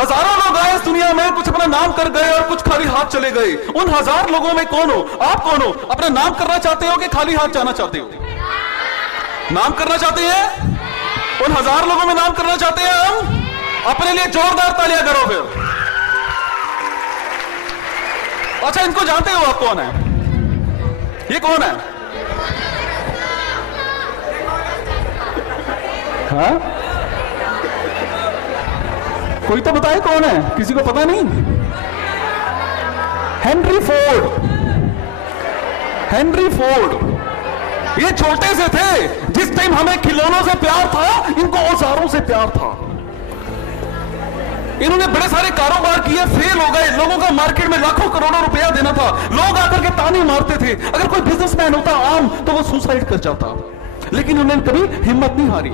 हजारों लोग आए इस दुनिया में, कुछ अपना नाम कर गए और कुछ खाली हाथ चले गए। उन हजार लोगों में कौन हो आप? कौन हो? अपना नाम करना चाहते हो कि खाली हाथ जाना चाहते हो? नाम करना चाहते हैं? उन हजार लोगों में नाम करना चाहते हैं हम? अपने लिए जोरदार तालियां करो फिर। अच्छा, इनको जानते हो आप कौन है? ये कौन है? हाँ, कोई तो बताए कौन है? किसी को पता नहीं? Henry Ford. हेनरी फोर्ड ये छोटे से थे, जिस टाइम हमें खिलौनों से प्यार था, इनको औजारों से प्यार था। इन्होंने बड़े सारे कारोबार किए, फेल हो गए। लोगों का मार्केट में लाखों करोड़ों रुपया देना था। लोग आकर के ताने मारते थे। अगर कोई बिजनेसमैन होता आम तो वो सुसाइड कर जाता, लेकिन उन्होंने कभी हिम्मत नहीं हारी।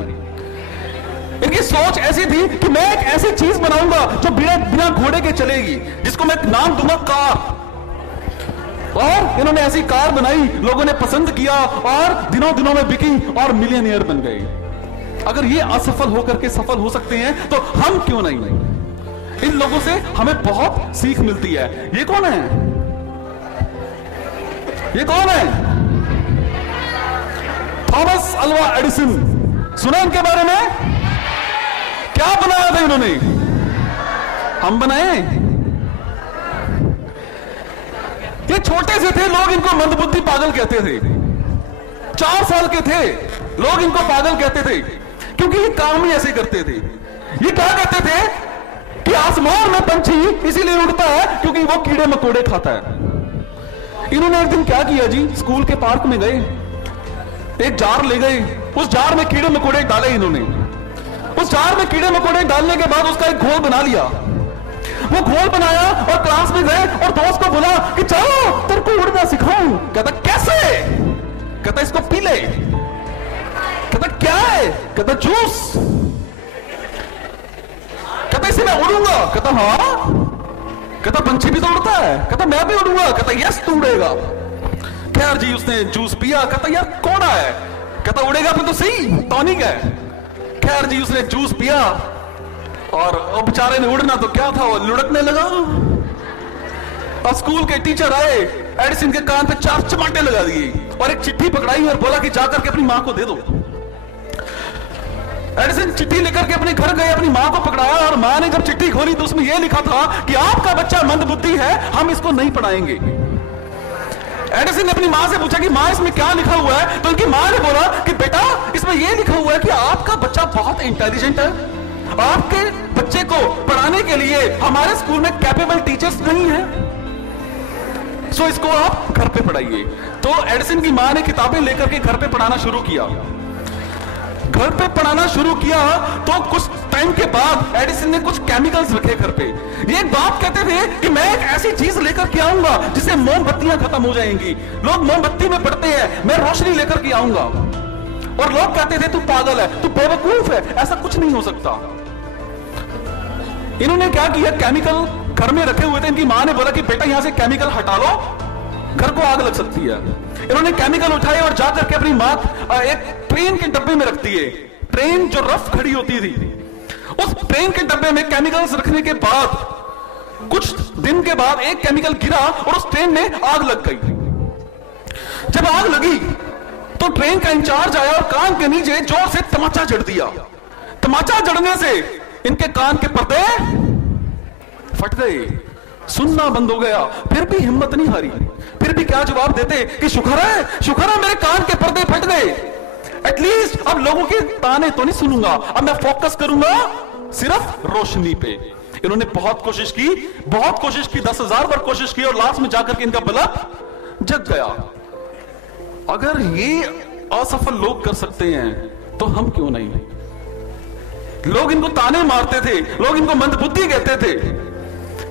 इनकी सोच ऐसी थी कि मैं एक ऐसी चीज बनाऊंगा जो बिना घोड़े के चलेगी, जिसको मैं नाम दूंगा कार। और इन्होंने ऐसी कार बनाई, लोगों ने पसंद किया और दिनों दिनों में बिकी और मिलियनियर बन गए। अगर ये असफल होकर के सफल हो सकते हैं तो हम क्यों नहीं? इन लोगों से हमें बहुत सीख मिलती है। ये कौन है? ये कौन है? Thomas Alva Edison. सुना इनके बारे में? क्या बनाया था इन्होंने? हम बनाए? ये छोटे से थे, लोग इनको मंदबुद्धि पागल कहते थे। 4 साल के थे, लोग इनको पागल कहते थे, क्योंकि ये काम ही ऐसे करते थे। ये क्या कहते थे कि आसमान में पंछी इसीलिए उड़ता है क्योंकि वो कीड़े मकोड़े खाता है। इन्होंने एक दिन क्या किया जी, स्कूल के पार्क में गए, एक जार ले गए, उस जार में कीड़े मकोड़े डाले इन्होंने। उस जार में कीड़े मकोड़े डालने के बाद उसका एक घोल बना लिया। वो घोल बनाया और क्लास में गए और दोस्त को बोला कि चलो तेरे को उड़ना सिखाऊं। कहता कैसे? कहता इसको पी ले। कहता क्या है? कहता जूस। कहता इसे मैं उड़ूंगा। कहता हाँ। कहता पंछी भी तो उड़ता है। कहता मैं भी उड़ूंगा। कहता यस तू उड़ेगा। खैर जी उसने जूस पिया। कहता यार कौन है? कहता उड़ेगा फिर तो सही, टॉनिक है। खैर जी उसने जूस पिया और बेचारे ने उड़ना तो क्या था, वो लुढ़कने लगा। और स्कूल के टीचर आए, एडिसन के कान पे 4 चमाटे लगा दिए और एक चिट्ठी पकड़ाई और बोला कि जाकर के अपनी मां को दे दो। एडिसन चिट्ठी लेकर के अपने घर गए, अपनी मां को पकड़ाया और मां ने जब चिट्ठी खोली तो उसमें यह लिखा था कि आपका बच्चा मंदबुद्धि है, हम इसको नहीं पढ़ाएंगे। एडिसन ने अपनी मां से पूछा कि मां इसमें क्या लिखा हुआ है? तो उनकी मां ने बोला कि बेटा इसमें यह लिखा हुआ है कि आपका बच्चा बहुत इंटेलिजेंट है, आपके बच्चे को पढ़ाने के लिए हमारे स्कूल में कैपेबल टीचर्स नहीं है, सो इसको आप घर पे पढ़ाइए। तो एडिसन की मां ने किताबें लेकर के घर पे पढ़ाना शुरू किया। घर पे पढ़ाना शुरू किया तो कुछ टाइम के बाद एडिसन ने कुछ केमिकल्स रखे घर पे। ये एक बाप कहते थे कि मैं एक ऐसी चीज लेकर के आऊंगा जिससे मोमबत्तियां खत्म हो जाएंगी। लोग मोमबत्ती में पढ़ते हैं, मैं रोशनी लेकर के आऊंगा। और लोग कहते थे तू पागल है, तू बेवकूफ है, ऐसा कुछ नहीं हो सकता। इन्होंने क्या किया, केमिकल घर में रखे हुए थे। इनकी मां ने बोला कि बेटा यहां से केमिकल हटा लो, घर को आग लग सकती है। इन्होंने केमिकल उठाए और जाकर के अपनी मां एक ट्रेन के डब्बे में रख दिए। ट्रेन जो रफ खड़ी होती थी, उस ट्रेन के डब्बे में केमिकल्स रखने के बाद कुछ दिन के बाद एक केमिकल गिरा और उस ट्रेन में आग लग गई। जब आग लगी तो ट्रेन का इंचार्ज आया और कान के नीचे जोर से तमाचा जड़ दिया। तमाचा जड़ने से इनके कान के पर्दे फट गए, सुनना बंद हो गया। फिर भी हिम्मत नहीं हारी, फिर भी क्या जवाब देते कि शुक्र है मेरे कान के पर्दे फट गए, एटलीस्ट अब लोगों के ताने तो नहीं सुनूंगा, अब मैं फोकस करूंगा सिर्फ रोशनी पे। इन्होंने बहुत कोशिश की, 10,000 बार कोशिश की और लास्ट में जाकर के इनका बल्ब जग गया। अगर ये असफल लोग कर सकते हैं तो हम क्यों नहीं? लोग इनको ताने मारते थे, लोग इनको मंदबुद्धि कहते थे।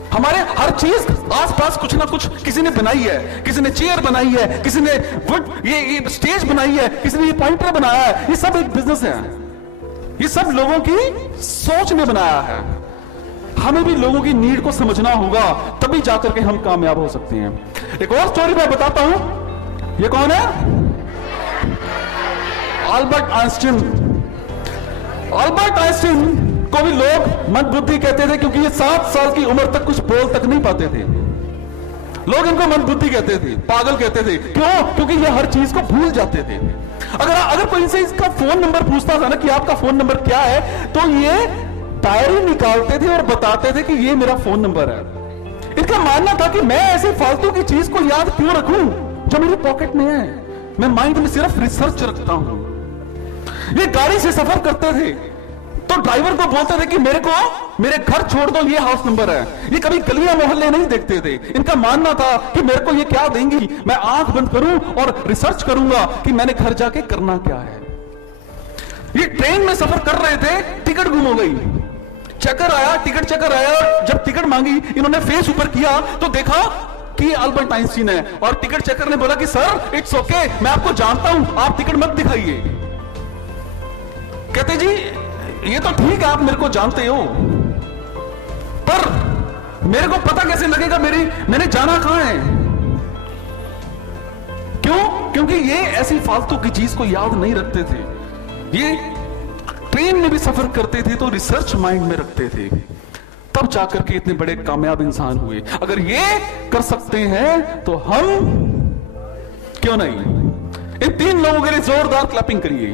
हमारे हर चीज आसपास कुछ ना कुछ किसी ने बनाई है। किसी ने चेयर बनाई है, किसी ने वुड ये स्टेज बनाई है, किसी ने ये पॉइंटर बनाया है। ये सब एक बिजनेस है, ये सब लोगों की सोच ने बनाया है। हमें भी लोगों की नीड को समझना होगा, तभी जाकर के हम कामयाब हो सकते हैं। एक और स्टोरी मैं बताता हूं। ये कौन है? Albert Einstein. अल्बर्ट आइंस्टीन को भी लोग मंदबुद्धि कहते थे, क्योंकि ये 7 साल की उम्र तक कुछ बोल तक नहीं पाते थे। लोग इनको मंदबुद्धि कहते थे, पागल कहते थे। क्यों? क्योंकि ये हर चीज को भूल जाते थे। अगर कोई इनसे इसका फोन नंबर पूछता था ना कि आपका फोन नंबर क्या है, तो ये डायरी निकालते थे और बताते थे कि ये मेरा फोन नंबर है। इनका मानना था कि मैं ऐसे फालतू की चीज को याद क्यों रखूं जो मेरी पॉकेट में है, मैं माइंड में सिर्फ रिसर्च रखता हूं। ये गाड़ी से सफर करते थे तो ड्राइवर को बोलते थे कि मेरे घर छोड़ दो, ये हाउस नंबर है। ये कभी गलियां मोहल्ले नहीं देखते थे। इनका मानना था कि मेरे को ये क्या देंगी, मैं आंख बंद करूं और रिसर्च करूंगा कि मैंने घर जाके करना क्या है। ये ट्रेन में सफर कर रहे थे, टिकट गुम हो गई। चेकर आया, टिकट चेकर आया, और जब टिकट मांगी, इन्होंने फेस ऊपर किया तो देखा कि अल्बर्ट आइंस्टीन है। और टिकट चेकर ने बोला कि सर इट्स ओके, मैं आपको जानता हूं, आप टिकट मत दिखाइए। कहते जी ये तो ठीक है, आप मेरे को जानते हो, पर मेरे को पता कैसे लगेगा मैंने जाना कहां है? क्यों? क्योंकि ये ऐसी फालतू की चीज को याद नहीं रखते थे। ये ट्रेन में भी सफर करते थे तो रिसर्च माइंड में रखते थे, तब जाकर के इतने बड़े कामयाब इंसान हुए। अगर ये कर सकते हैं तो हम क्यों नहीं? इन 3 लोगों के लिए जोरदार क्लैपिंग करिए।